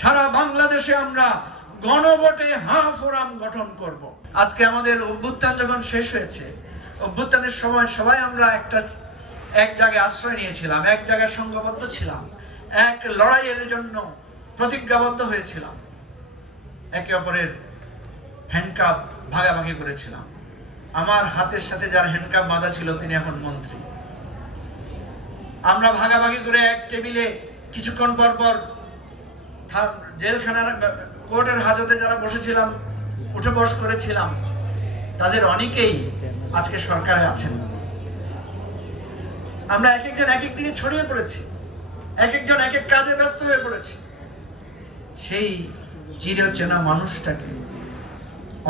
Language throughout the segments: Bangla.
সারা বাংলাদেশে আমরা গণভোটে হাঁ ফোরাম গঠন করব। আজকে আমাদের অভ্যুত্থান যখন শেষ হয়েছে, অভ্যুত্থানের সময় সবাই আমরা এক জায়গায় আশ্রয় নিয়েছিলাম, এক জায়গায় সংঘবদ্ধ ছিলাম, এক লড়াইয়ের জন্য প্রতিজ্ঞাবদ্ধ হয়েছিলাম, একে অপরের হ্যান্ডকাপ ভাগাভাগি করেছিলাম। আমার হাতের সাথে যার হ্যান্ডকাপ বাঁধা ছিল তিনি এখন মন্ত্রী। আমরা ভাগাভাগি করে এক টেবিলে কিছুক্ষণ পর পর জেলখানার কোর্টের হাজতে যারা বসেছিলাম, উঠে বস করেছিলাম, তাদের অনেকেই আজকে সরকারে আছেন। আমরা এক একজন এক এক দিকে ছড়িয়ে পড়েছি, এক একজন এক এক কাজে ব্যস্ত হয়ে পড়েছি। সেই চিরচেনা মানুষটাকে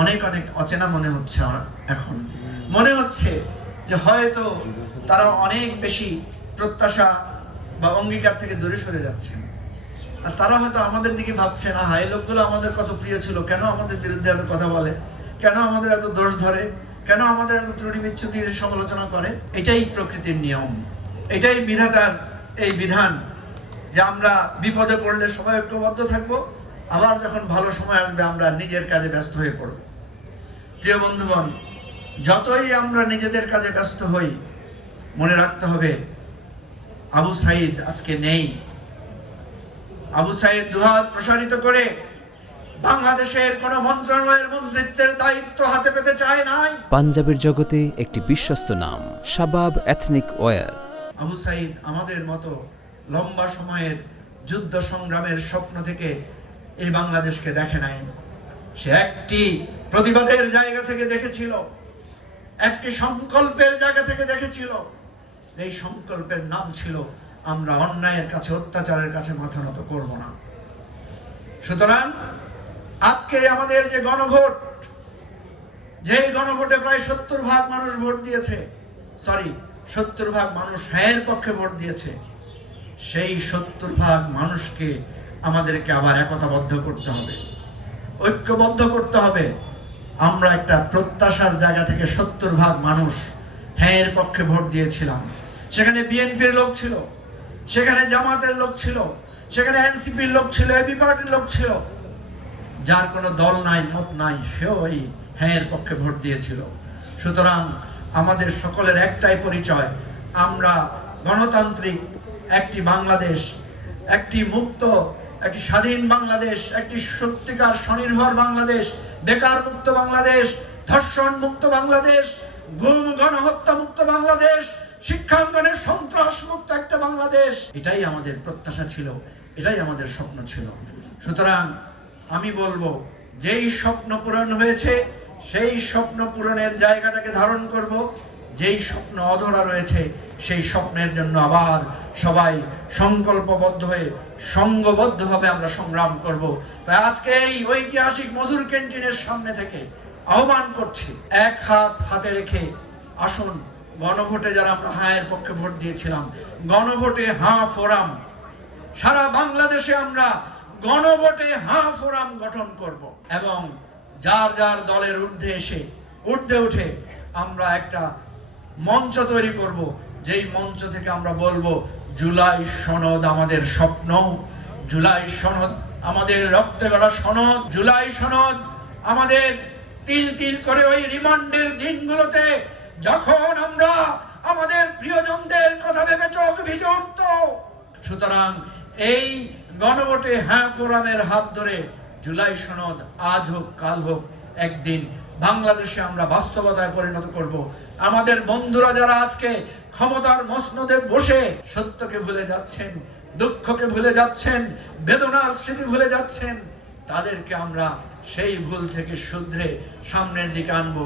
অনেক অনেক অচেনা মনে হচ্ছে। এখন মনে হচ্ছে যে হয়তো তারা অনেক বেশি প্রত্যাশা বা অঙ্গীকার থেকে দূরে সরে যাচ্ছে, আর তারা হয়তো আমাদের দিকে ভাবছে না, হাই লোকগুলো আমাদের কত প্রিয় ছিল, কেন আমাদের বিরুদ্ধে এত কথা বলে, কেন আমাদের এত দোষ ধরে, কেন আমাদের এত ত্রুটি বিচ্ছুতির সমালোচনা করে। এটাই প্রকৃতির নিয়ম, এটাই বিধাতার এই বিধান যে আমরা বিপদে পড়লে সবাই ঐক্যবদ্ধ থাকবো, আবার যখন ভালো সময় আসবে আমরা নিজের কাজে ব্যস্ত হয়ে পড়ব। প্রিয় বন্ধুগণ, যতই আমরা নিজেদের কাজে ব্যস্ত হই, মনে রাখতে হবে আবু সাঈদ আজকে নেই। আবু সাঈদ দুহাত প্রসারিত করে বাংলাদেশের কোন মন্ত্রণালয়ের মন্ত্রিত্বের দায়িত্ব হাতে পেতে চায় নাই। পাঞ্জাবের জগতে একটি বিশ্বস্ত নাম, শাবাব এথনিক ওয়্যার। আবু সাঈদ আমাদের মতো লম্বা সময়ের যুদ্ধ সংগ্রামের স্বপ্ন থেকে এই বাংলাদেশকে দেখে নাই। সে একটি প্রতিবাদের জায়গা থেকে দেখেছিল, একটি সংকল্পের জায়গা থেকে দেখেছিল। এই সংকল্পের নাম ছিল আমরা অন্যায়ের কাছে, অত্যাচারের কাছে মাথা নত করব না। সুতরাং আজকে আমাদের যে গণভোট, যে গণভোটে প্রায় 70% মানুষ ভোট দিয়েছে, 70% মানুষ হ্যাঁ পক্ষে ভোট দিয়েছে, সেই 70% মানুষকে আমাদেরকে আবার একতাবদ্ধ করতে হবে, ঐক্যবদ্ধ করতে হবে। আমরা একটা প্রত্যাশার জায়গা থেকে 70% মানুষ হ্যাঁ পক্ষে ভোট দিয়েছিলাম। সেখানে বিএনপির লোক ছিল, সেখানে জামাতের লোক ছিল, সেখানে এনসিপির লোক ছিল, এবি পার্টির লোক ছিল। যার কোনো দল নাই, মত নাই, সেও এই হ্যাঁ পক্ষে ভোট দিয়েছিল। সুতরাং আমাদের সকলের একটাই পরিচয়, আমরা গণতান্ত্রিক একটি বাংলাদেশ, একটি মুক্ত, একটি স্বাধীন বাংলাদেশ, একটি সত্যিকার স্বনির্ভর বাংলাদেশ, বেকার মুক্ত বাংলাদেশ, ধর্ষণ মুক্ত বাংলাদেশ, গুম গণহত্যা মুক্ত বাংলাদেশ, শিক্ষাঙ্গনের সন্ত্রাস মুক্ত একটা বাংলাদেশ। এটাই আমাদের প্রত্যাশা ছিল, এটাই আমাদের স্বপ্ন ছিল। সুতরাং আমি বলবো, যেই স্বপ্ন পূরণ হয়েছে সেই স্বপ্ন পূরণের জায়গাটাকে ধারণ করব, যেই স্বপ্ন অধরা রয়েছে সেই স্বপ্নের জন্য আবার সবাই সংকল্পবদ্ধ হয়ে সংঘবদ্ধভাবে আমরা সংগ্রাম করব। তাই আজকে এই ঐতিহাসিক মধুর ক্যান্টিনের সামনে থেকে আহ্বান করছি, এক হাত হাতে রেখে আসুন, গণভোটে যারা আমরা হাঁয়ের পক্ষে ভোট দিয়েছিলাম, গণভোটে হাঁ ফোরাম, সারা বাংলাদেশে আমরা গণভোটে হাঁ ফোরাম গঠন করব এবং যার যার দলের ঊর্ধ্বে উঠে আমরা একটা মঞ্চ তৈরি করব, যেই মঞ্চ থেকে আমরা বলবো, জুলাই সনদ আমাদের স্বপ্ন, জুলাই সনদ আমাদের রক্তে গড়া সনদ, জুলাই সনদ আমাদের তিল তিল করে ওই রিমান্ডের দিনগুলোতে যখন আমরা আমাদের প্রিয়জনদের কথা ভেবে চোখ ভিজে উঠত। সুতরাং এই গণভোটে হ্যাঁ ফোরামের হাত ধরে জুলাই সনদ আজ হোক কাল হোক একদিন বাংলাদেশে আমরা বাস্তবতায় পরিণত করব। আমাদের বন্ধুরা যারা আজকে ক্ষমতার মসনদে বসে সত্যকে ভুলে যাচ্ছেন, দুঃখকে ভুলে যাচ্ছেন, বেদনার স্মৃতি ভুলে যাচ্ছেন, তাদেরকে আমরা সেই ভুল থেকে শুধরে সামনের দিকে আনবো।